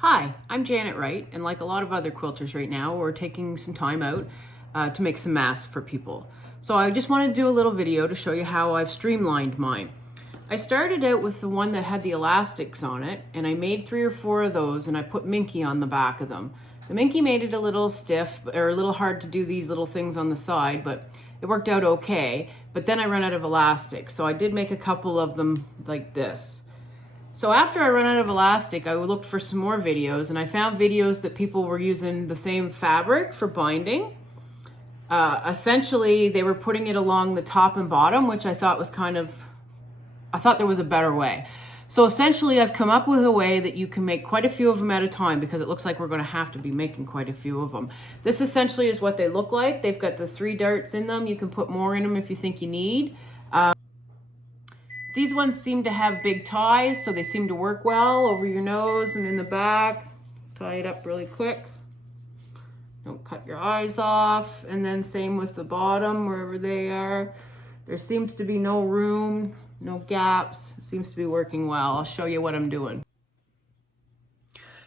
Hi, I'm Janet Wright, and like a lot of other quilters right now, we're taking some time out to make some masks for people. So I just wanted to do a little video to show you how I've streamlined mine. I started out with the one that had the elastics on it, and I made 3 or 4 of those, and I put Minky on the back of them. The Minky made it a little stiff, or a little hard to do these little things on the side, but it worked out okay. But then I ran out of elastic, so I did make a couple of them like this. So after I ran out of elastic, I looked for some more videos, and I found videos that people were using the same fabric for binding. Essentially, they were putting it along the top and bottom, which I thought was I thought there was a better way. So essentially, I've come up with a way that you can make quite a few of them at a time, because it looks like we're going to have to be making quite a few of them. This essentially is what they look like. They've got the 3 darts in them. You can put more in them if you think you need. These ones seem to have big ties, so they seem to work well over your nose and in the back. Tie it up really quick. Don't cut your eyes off. And then same with the bottom, wherever they are. There seems to be no room, no gaps. It seems to be working well. I'll show you what I'm doing.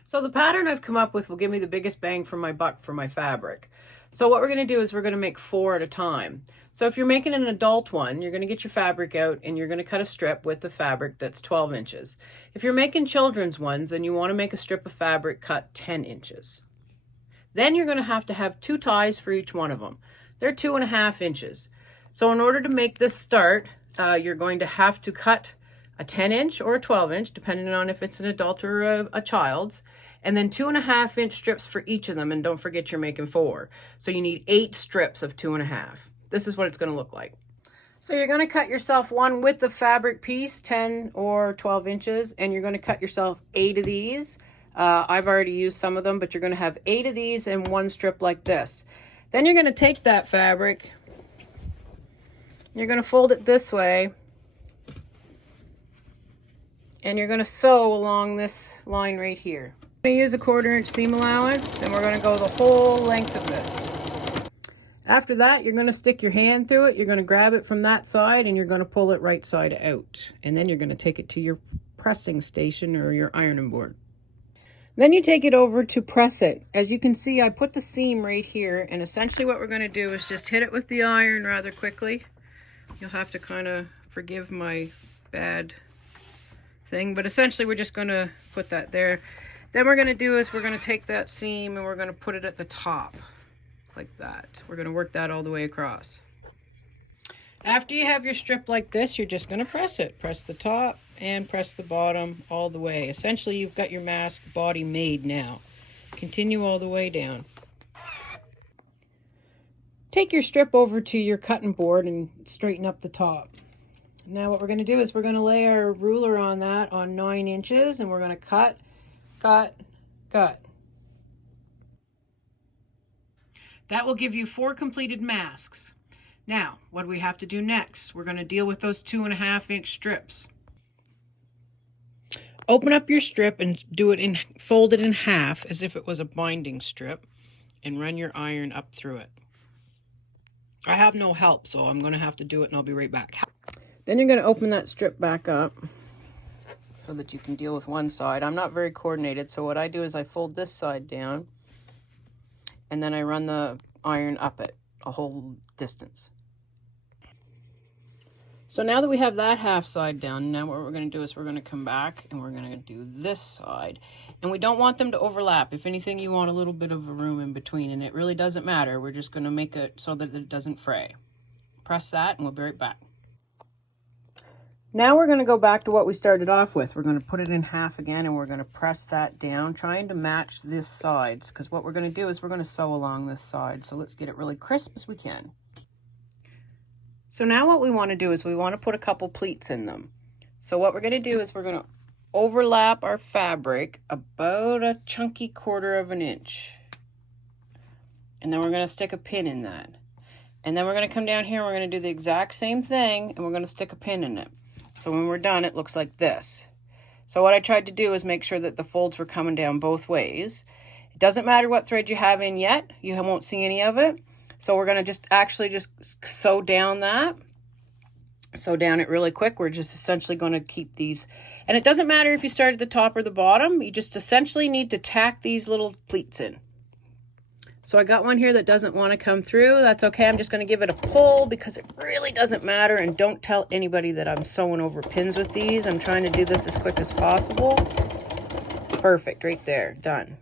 So the pattern I've come up with will give me the biggest bang for my buck for my fabric. So what we're going to do is we're going to make 4 at a time. So if you're making an adult one, you're going to get your fabric out and you're going to cut a strip with the fabric that's 12 inches. If you're making children's ones and you want to make a strip of fabric, cut 10 inches. Then you're going to have 2 ties for each one of them. They're 2.5 inches. So in order to make this start, you're going to have to cut a 10 inch or a 12 inch, depending on if it's an adult or a child's, and then 2.5 inch strips for each of them. And don't forget you're making 4. So you need 8 strips of 2.5. This is what it's going to look like. So you're going to cut yourself one with the fabric piece, 10 or 12 inches, and you're going to cut yourself 8 of these. I've already used some of them, but you're going to have 8 of these and 1 strip like this. Then you're going to take that fabric, you're going to fold it this way, and you're going to sew along this line right here. I'm going to use a 1/4 inch seam allowance, and we're going to go the whole length of this. After that, you're going to stick your hand through it. You're going to grab it from that side, and you're going to pull it right side out. And then you're going to take it to your pressing station or your ironing board. Then you take it over to press it. As you can see, I put the seam right here, and essentially what we're going to do is just hit it with the iron rather quickly. You'll have to kind of forgive my bad thing, but essentially we're just going to put that there. Then we're going to do is we're going to take that seam and we're going to put it at the top like that. We're going to work that all the way across. After you have your strip like this, you're just going to press it. Press the top and press the bottom all the way. Essentially, you've got your mask body made now. Continue all the way down. Take your strip over to your cutting board and straighten up the top. Now what we're going to do is we're going to lay our ruler on that on 9 inches, and we're going to cut, cut, cut. That will give you 4 completed masks. Now, what do we have to do next? We're going to deal with those 2.5 inch strips. Open up your strip and fold it in half as if it was a binding strip, and run your iron up through it. I have no help, so I'm going to have to do it, and I'll be right back. Then you're going to open that strip back up so that you can deal with one side. I'm not very coordinated, so what I do is I fold this side down, and then I run the iron up it a whole distance. So now that we have that half side done, now what we're going to do is we're going to come back and we're going to do this side. And we don't want them to overlap. If anything, you want a little bit of a room in between, and it really doesn't matter. We're just going to make it so that it doesn't fray. Press that and we'll be right back. Now we're going to go back to what we started off with. We're going to put it in half again, and we're going to press that down, trying to match this sides, because what we're going to do is we're going to sew along this side. So let's get it really crisp as we can. So now what we want to do is we want to put a couple pleats in them. So what we're going to do is we're going to overlap our fabric about a chunky 1/4 inch. And then we're going to stick a pin in that. And then we're going to come down here and we're going to do the exact same thing, and we're going to stick a pin in it. So when we're done, it looks like this. So what I tried to do is make sure that the folds were coming down both ways. It doesn't matter what thread you have in yet. You won't see any of it. So we're going to just sew down that. sew down it really quick. We're just essentially going to keep these, and it doesn't matter if you start at the top or the bottom, you just essentially need to tack these little pleats in. So I got one here that doesn't want to come through. That's okay. I'm just going to give it a pull because it really doesn't matter. And don't tell anybody that I'm sewing over pins with these. I'm trying to do this as quick as possible. Perfect, right there, done.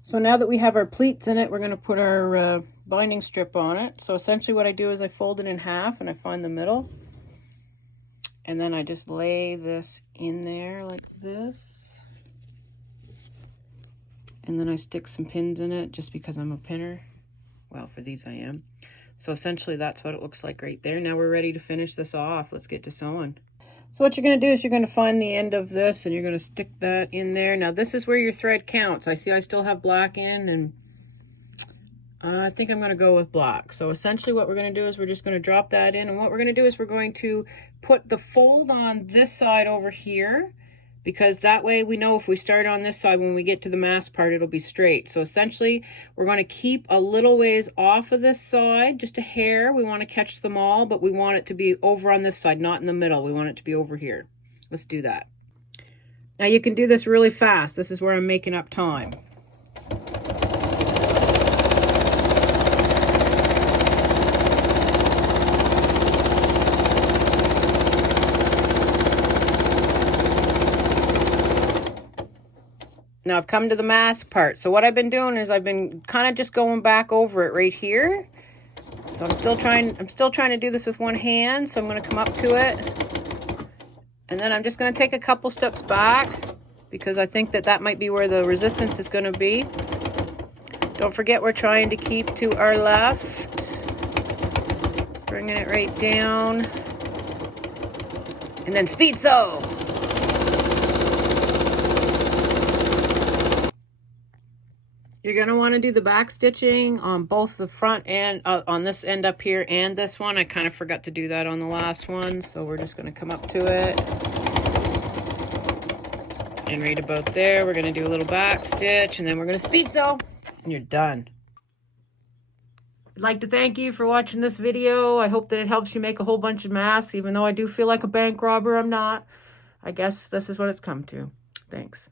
So now that we have our pleats in it, we're going to put our binding strip on it. So essentially what I do is I fold it in half and I find the middle. And then I just lay this in there like this. And then I stick some pins in it just because I'm a pinner. Well, for these I am. So essentially that's what it looks like right there. Now we're ready to finish this off. Let's get to sewing. So what you're going to do is you're going to find the end of this and you're going to stick that in there. Now this is where your thread counts. I see I still have black in, and I think I'm going to go with black. So essentially what we're going to do is we're just going to drop that in. And what we're going to do is we're going to put the fold on this side over here, because that way we know if we start on this side, when we get to the mask part, it'll be straight. So essentially, we're going to keep a little ways off of this side, just a hair. We want to catch them all, but we want it to be over on this side, not in the middle. We want it to be over here. Let's do that. Now you can do this really fast. This is where I'm making up time. Now I've come to the mask part. So what I've been doing is I've been kind of just going back over it right here. So I'm still trying to do this with one hand. So I'm going to come up to it. And then I'm just going to take a couple steps back because I think that that might be where the resistance is going to be. Don't forget we're trying to keep to our left. Bringing it right down. And then speed sew. You're going to want to do the back stitching on both the front and on this end up here and this one. I kind of forgot to do that on the last one, so we're just going to come up to it. And right about there, we're going to do a little back stitch, and then we're going to speed sew, and you're done. I'd like to thank you for watching this video. I hope that it helps you make a whole bunch of masks. Even though I do feel like a bank robber, I'm not. I guess this is what it's come to. Thanks.